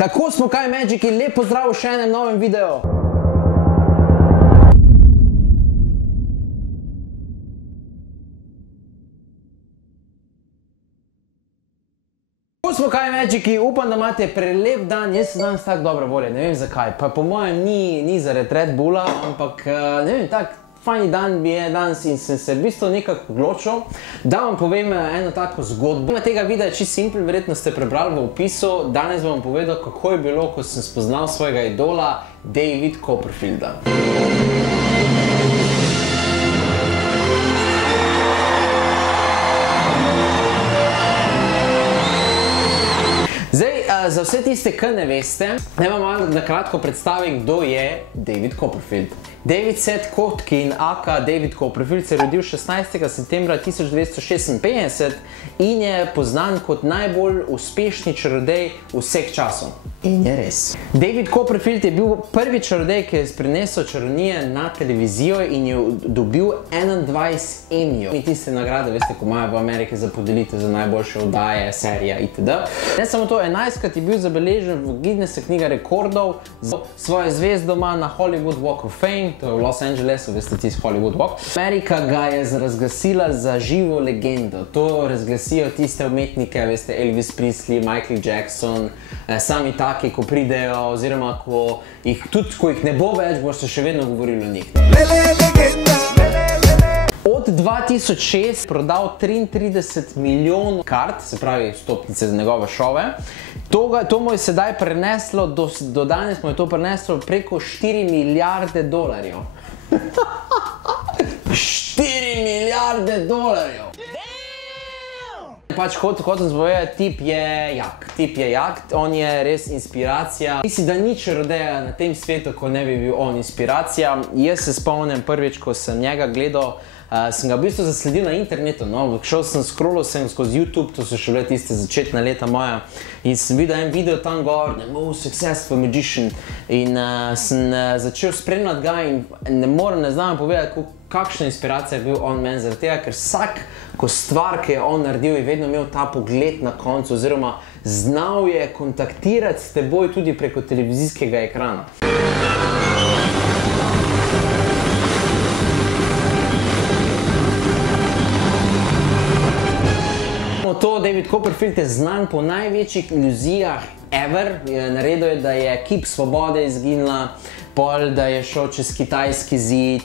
Kako smo, kaj Magiki, lep pozdrav v še enem novem videu. Kako smo, kaj Magiki, upam, da imate prelep dan, jaz sem danes tako dobro volje, ne vem zakaj, pa po mojem ni zaradi Red Bulla, ampak ne vem, tak fajni dan bi je danes in sem se v bistvu nekako odločil, da vam povem eno tako zgodbo. Tema tega videa je čisto simpel, verjetno ste prebrali v opisu, danes bom povedal, kako je bilo, ko sem spoznal svojega idola, David Copperfielda. Zdaj, za vse tiste, ki ne veste, naj vam malo na kratko predstavim, kdo je David Copperfield. David Seth Kotkin, aka David Copperfield, se je rodil 16. septembra 1956 in je poznan kot najbolj uspešni čarodej vseh časov. In je res. David Copperfield je bil prvi čarodej, ki je prinesel čarovnije na televizijo in je dobil 21 Emmyjev. In tiste nagrade, veste, ko imajo v Ameriki za podelitev za najboljše oddaje, serija itd. Ne samo to, 11-krat je bil zabeležen v Guinnessa knjiga rekordov za svojo zvezdo ima na Hollywood Walk of Fame, to je v Los Angelesu, veste, tisti Hollywood Walk. Amerika ga je razglasila za živo legendo. To razglasijo tiste umetnike, veste, Elvis Presley, Michael Jackson, sami taki, ko pridejo, oziroma tudi ko jih ne bo več, bo se še vedno govorilo o njih. Od 2006 prodal 33 milijonov kart, se pravi vstopnice za njegove šove. To mu je sedaj preneslo, do danes mu je to preneslo preko 4 milijarde dolarjev. 4 milijarde dolarjev! Pač hotel zbovejo, tip je jak, on je res inspiracija. Mislim, da ni čarodeja na tem svetu, ko ne bi bil on inspiracija. Jaz se spomnim prvič, ko sem njega gledal, sem ga v bistvu zasledil na internetu, šel sem, scrollal sem skozi YouTube, to so še bile tiste začetna leta moja, in sem videl en video tam gor, The Most Successful Magician, in sem začel spremljati ga in ne znam povedati, kakšna inspiracija je bil on meni zaradi tega, ker vsako stvar, ki je on naredil, je vedno imel ta pogled na koncu, oziroma znal je kontaktirati s teboj tudi preko televizijskega ekrana. To David Copperfield je znan po največjih iluzijah ever. Naredil je, da je kip svobode izginila, pol, da je šel čez kitajski zid,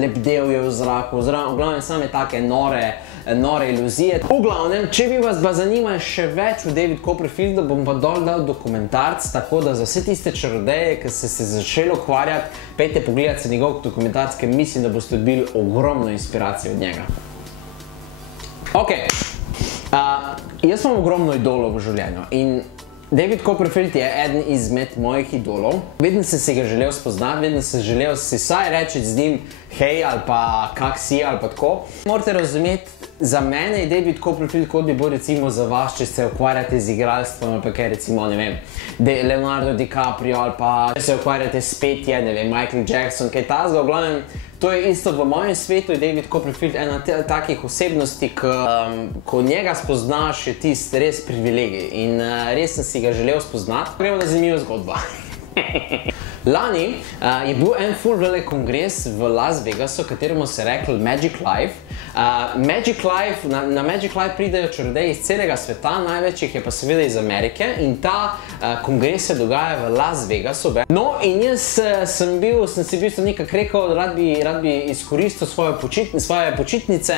lebdel je v zraku, v glavnem same take nore iluzije. V glavnem, če bi vas zanima še več o David Copperfieldu, bom pa dol dal dokumentarc, tako da za vse tiste čarodeje, ki ste se začeli ukvarjati, pejte pogledati se njegov dokumentarc, ker mislim, da boste dobili ogromno inspiracijo od njega. Ok. Jaz imam ogromno idolov v življenju in David Copperfield je eden izmed mojih idolov. Vedno sem se ga želel spoznati, vedno sem želel si vsaj reči z njim hej ali pa kak si ali pa tako. Morate razumeti, za mene je David Copperfield kot bi bil recimo za vas, če se ukvarjate z igralstvom ali pa kaj recimo, ne vem, Leonardo DiCaprio ali pa če se ukvarjate s petje, ne vem, Michael Jackson, kaj tazga, v glavnem. To je isto v mojem svetu, je David Copperfield ena takih osebnosti, ko njega spoznaš, je tisti res privilegij in res sem si ga želel spoznati. Gremo na zanimivo zgodbo. Lani je bil en ful velik kongres v Las Vegasu, kateremu se je rekli Magic Life. Na Magic Life pridejo čarodeji iz celega sveta, največ jih je pa seveda iz Amerike in ta kongres se dogaja v Las Vegasu. No in jaz sem si v bistvu nekako rekel, rad bi izkoristil svoje počitnice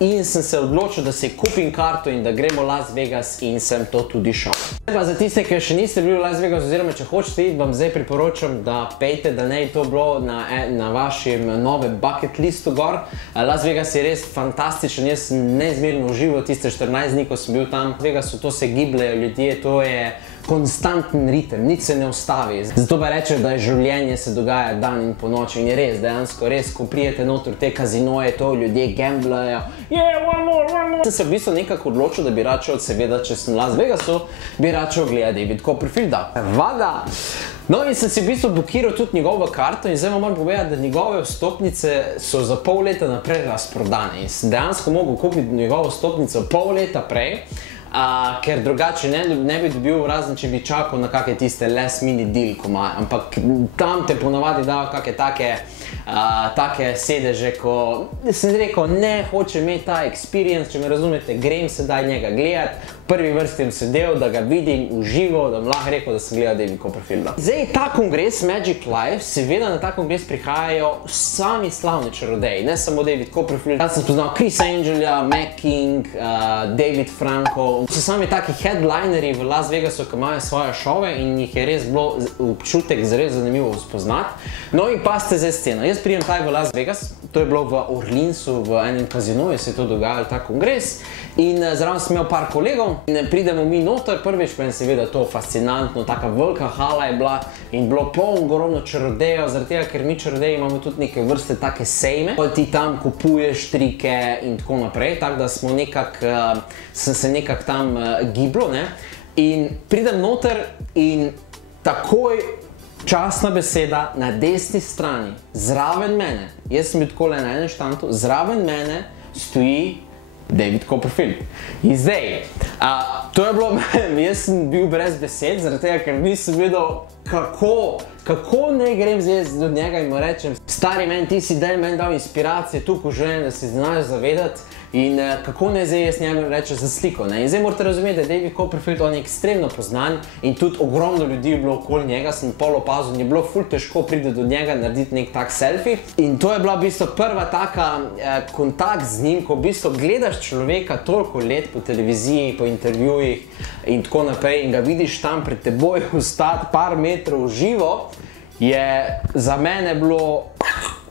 in sem se odločil, da si kupim karto in da gremo v Las Vegas in sem to tudi šel. Za tiste, ki še niste bili v Las Vegasu, oziroma če hočete iti, vam zdaj priporočam, da pejte, da ne je to bilo na vašem novem bucket listu gor. Las Vegas je res fantastičen, jaz sem neizmerno užival tiste 14 dni, ko sem bil tam. V Vegasu to se gibljajo ljudje, to je konstanten ritem, nič se ne ustavi. Zato pa rečem, da življenje se dogaja dan in po noči in je res, dejansko res, ko prijete noter te kazinoje, to ljudje gamblajo. One more. Sem se v bistvu nekako odločil, da bi rad šel, seveda, če sem v Las Vegasu, bi rad šel gledati David Copperfielda. Vada! No in sem si v bistvu blokiral tudi njegovo karto in zdaj moram povedati, da njegove vstopnice so za pol leta naprej razprodane in sem dejansko mogel kupiti njegovo vstopnico pol leta prej. ker drugače ne bi dobil, razen če bi čakal na kakšne tiste last minute deal, ko imajo. Ampak tam te ponavadi dajo kakšne take sedeže, ko sem rekel, ne hočem imeti ta experience, če me razumete, grem sedaj njega gledati, v prvi vrsti sem sedel, da ga vidim v živo, da bom lahko rekel, da sem gledal David Copperfielda. Zdaj, ta kongres Magic Life, seveda na ta kongres prihajajo sami slavni čarodeji, ne samo David Copperfield. Jaz sem spoznal Chris Angelja, Mac King, David Franco. So sami taki headlinerji v Las Vegasu, ki imajo svoje šove in jih je res bilo občutek res zanimivo spoznati. No in paste zdaj sceno. Jaz pridem taj v Las Vegas, to je bilo v Orleansu, v enem kazinoju se je to dogajalo, ta kongres. In zraven sem imel par kolegov in pridemo mi noter, prvič pa je seveda to fascinantno, taka velika hala je bila in bilo polno ogromno čarodejev, zaradi tega, ker mi čarodeji imamo tudi neke vrste take sejme, ko ti tam kupuješ trike in tako naprej, tako da smo sem se nekako tam giblo, ne. In pridem noter in takoj častna beseda na desni strani, zraven mene, jaz sem bil takole na enem štantu, zraven mene stoji David Copperfield. In zdaj, to je bilo, jaz sem bil brez besed, zaradi tega, ker nisem vedel, kako ne grem zdaj do njega in mu rečem, stari meni, ti si meni dal inspiracije tukaj v življenju, da si znaš zavedati in kako ne zdaj jaz njemu rečem za sliko. In zdaj morate razumeti, da je David Copperfield, on je ekstremno poznan in tudi ogromno ljudi je bilo okoli njega, sem pol opazil in je bilo ful težko priti do njega, narediti nek tak selfie. In to je bila v bistvu prva taka kontakt z njim, ko v bistvu gledaš človeka toliko let po televiziji, po intervjujih in tako naprej in ga vidiš tam pred teboj vstati par metrov živo, je za mene bilo...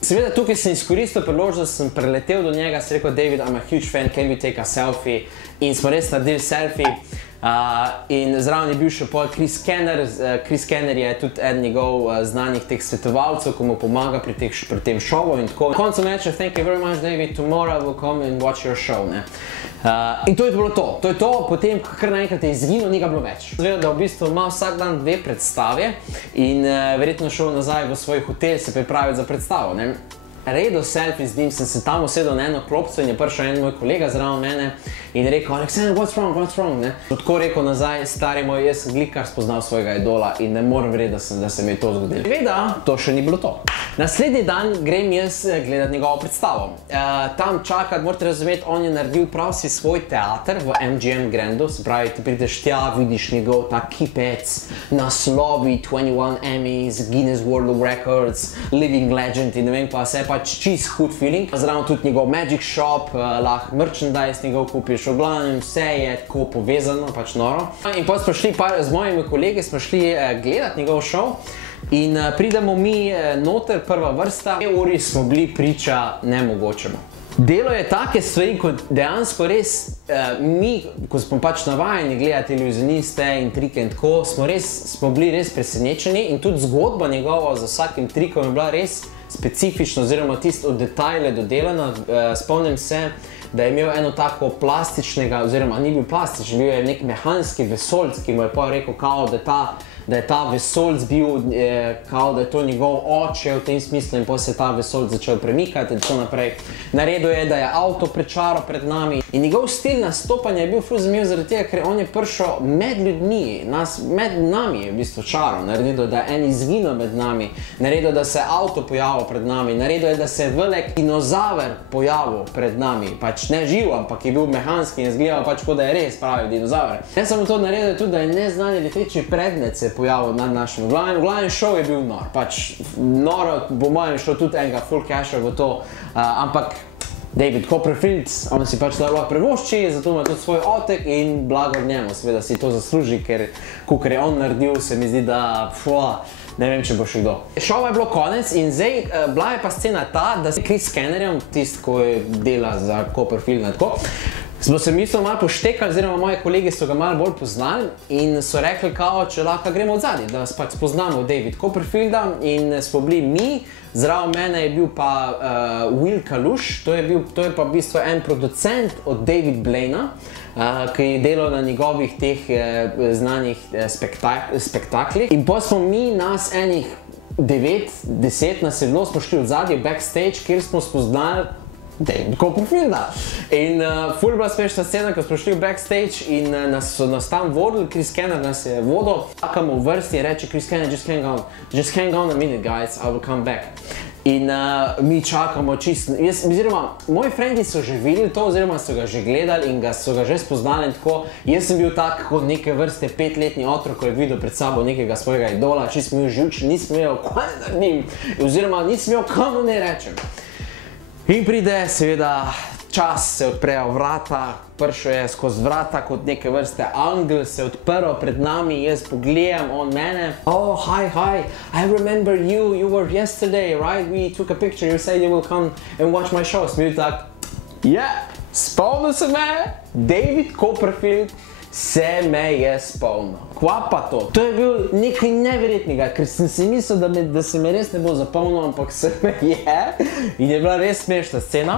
Seveda tukaj sem izkoristil priložnost, sem preletel do njega, sem rekel, David, I'm a huge fan, can we take a selfie? In smo res naredili selfie. In zraven je bil še pol Chris Kenner. Chris Kenner je tudi eden njegov znanih teh svetovalcev, ko mu pomaga pri tem šovu in tako. Na koncu reče, thank you very much, David, tomorrow I will come and watch your show. In to je bilo to. To je to, potem kar naenkrat je izginil, ni ga bilo več. Zvedel, da v bistvu ima vsak dan 2 predstave in verjetno šel nazaj v svoj hotel se pripraviti za predstavo. Redel selfie z njim, sem se tam usedel na eno klopco in je prišel en moj kolega zraven mene in rekel, Alexander, what's wrong? Tako rekel nazaj, stari moj, jaz sem glikar spoznal svojega idola in ne morem verjeti, da se mi je to zgodilo. Seveda, to še ni bilo to. Naslednji dan grem jaz gledati njegovo predstavo. Tam čakati, morate razumeti, on je naredil prav si svoj teater v MGM Grandu, se pravi, ti prideš tja, vidiš njegov ta kipec, naslovi, 21 Emmys, Guinness World of Records, Living Legend in ne vem pa vse, pač čist hud feeling. Zraven tudi njegov Magic Shop, lahko merchandise njegov kupiš, v glavnem vse je tako povezano, pač noro. In potem smo šli z mojimi kolegi, smo šli gledati njegov show in pridemo mi noter, prva vrsta, 2 uri smo bili priča nemogočemu. Delo je take stvari, kot dejansko res mi, ko smo pač navajeni gledati iluzioniste in trike in tako, smo bili res presenečeni in tudi zgodba njegova za vsakim trikom je bila res specifična oziroma tisto od detajle dodelana. Spomnim se, da je imel eno tako plastičnega, oziroma ni bil plastičen, bil je nek mehanski vesoljc, ki mu je pa rekel, kao, da je ta vesoljc bil, kao, da je to njegov oče v tem smislu in potem se je ta vesoljc začel premikati in tako naprej. Naredil je, da je avto prečaral pred nami in njegov stil nastopanja je bil ful zanimiv zaradi tega, ker on je prišel med ljudmi, med nami je v bistvu čaral, naredil, da je en izginil med nami, naredil, da se je avto pojavil pred nami, naredil je, da se je velik dinozaver pojavil pred nami, pač ne živ, ampak je bil mehanski in izgledal pač, kot da je res pravi dinozaver. Ne samo to, naredil tudi, da je neznani leteči predmet se pojavil nad našim. V glavnem šov je bil nor. Pač noro, po mojem, šlo tudi enega full casha v to, ampak David Copperfield, on si pač lahko privošči, zato ima tudi svoj otek in blago njemu, seveda si to zasluži, ker kakor je on naredil, se mi zdi, da ne vem, če bo še kdo. Šova je bilo konec in zdaj bila je pa scena ta, da se Chris Kennerjem, tist, ko dela za Copperfield in tako, smo se mi malo poštekali, oziroma moji kolegi so ga malo bolj poznali in so rekli, kao, če lahko gremo od zadnji, da pač spoznamo David Copperfielda in smo bili mi, zraven mene je bil pa Will Kalush, to je pa v bistvu en producent od David Blaina, ki je delal na njegovih teh znanih spektaklih. In potem smo mi nas enih 9, 10 nas je bilo, smo šli od zadnje backstage, kjer smo spoznali David Copperfielda. In ful bila smešna scena, ko smo šli v backstage in nas so nas tam vodili, Chris Kenner nas je vodil, čakamo v vrsti in reče Chris Kenner, just hang on a minute guys, I will come back. In mi čakamo čisto, oziroma moji frendi so že videli to, oziroma so ga že gledali in so ga že spoznali in tako. Jaz sem bil tak kot neke vrste 5-letni otrok, ko je videl pred sabo nekega svojega idola, čisto bil živčen, nisem imel kaj naredim, oziroma nisem imel kam ne rečem. In pride seveda čas, se odprejo vrata, prišel je skozi vrata kot neke vrste angel, se odprl pred nami, jaz pogledam, on mene. Oh, hi, I remember you, you were yesterday, right? We took a picture, you said you will come and watch my show. Sem bil tak, yeah, spomnil se me, David Copperfield se me je spomnil. Kva pa to? To je bil nekaj neverjetnega, ker sem si mislil, da se me res ne bo zapomnil, ampak se me je. In je bila res smešna scena.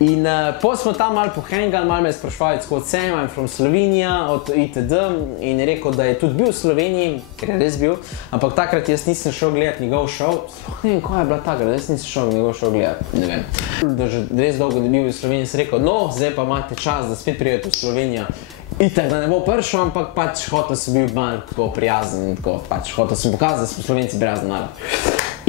In potem smo tam malo pohengali, malo me sprašvali, od sem, I'm from Slovenija, od itd. In je rekel, da je tudi bil v Sloveniji, ker je res bil, ampak takrat jaz nisem šel gledati njegov šov. Sploh ne vem, kaj je bila takrat, jaz nisem šel njegov šov gledati, ne vem. Da že res dolgo ne bil v Sloveniji, sem rekel, no, zdaj pa imate čas, da spet prijete v Slovenijo. Itak, da ne bo prišel, ampak pač hotel sem bil malo tako prijazen in tako, pač hotel sem pokazati, da smo Slovenci prijazen narod.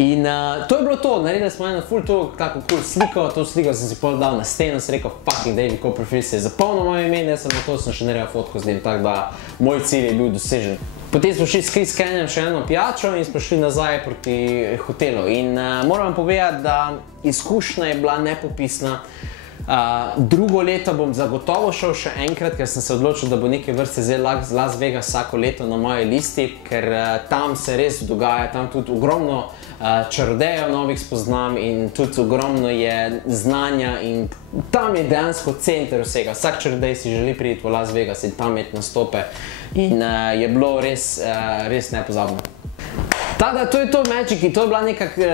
In to je bilo to, naredili smo eno ful to, tako cool sliko, to sliko sem si pol dal na steno, sem rekel, fucking David Copperfield se je zapomnil moje ime, ne samo to, sem še naredil fotko z njim, tako da moj cilj je bil dosežen. Potem smo šli s Chris Kennerjem še eno pijačo in smo šli nazaj proti hotelu. In moram povedati, da izkušnja je bila nepopisna. Drugo leto bom zagotovo šel še enkrat, ker sem se odločil, da bo neke vrste zdaj Las Vegas vsako leto na moji listi, ker tam se res dogaja, tam tudi ogromno čarodejev novih spoznam in tudi ogromno je znanja in tam je dejansko center vsega. Vsak čarodej si želi priti v Las Vegas in tam imeti nastope in je bilo res nepozabno. Tada, to je to Magiki, to je bila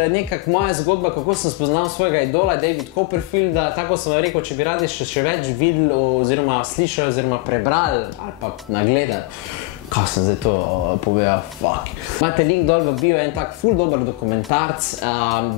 nekak moja zgodba, kako sem spoznal svojega idola, David Copperfielda. Tako sem rekel, če bi radi še več videli, oziroma slišali, oziroma prebrali, ali pa nagledali. Kaj sem zdaj to povedal? Fuck. Imate link dol v bio, en tak ful dober dokumentarc.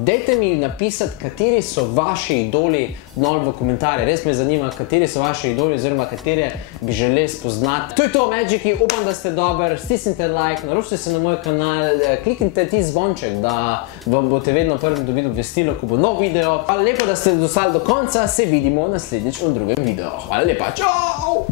Dajte mi napisati, kateri so vaši idoli dol v komentarje. Res me zanima, kateri so vaši idoli, oziroma katere bi želeli spoznati. To je to, Magiki, upam, da ste dober, stisnite like, naročite se na moj kanal, kliknite ti zvonček, da vam boste vedno prvi dobili obvestilo, ko bo nov video. Hvala lepo, da ste dostali do konca, se vidimo naslednjič v drugem videu. Hvala lepa, čau!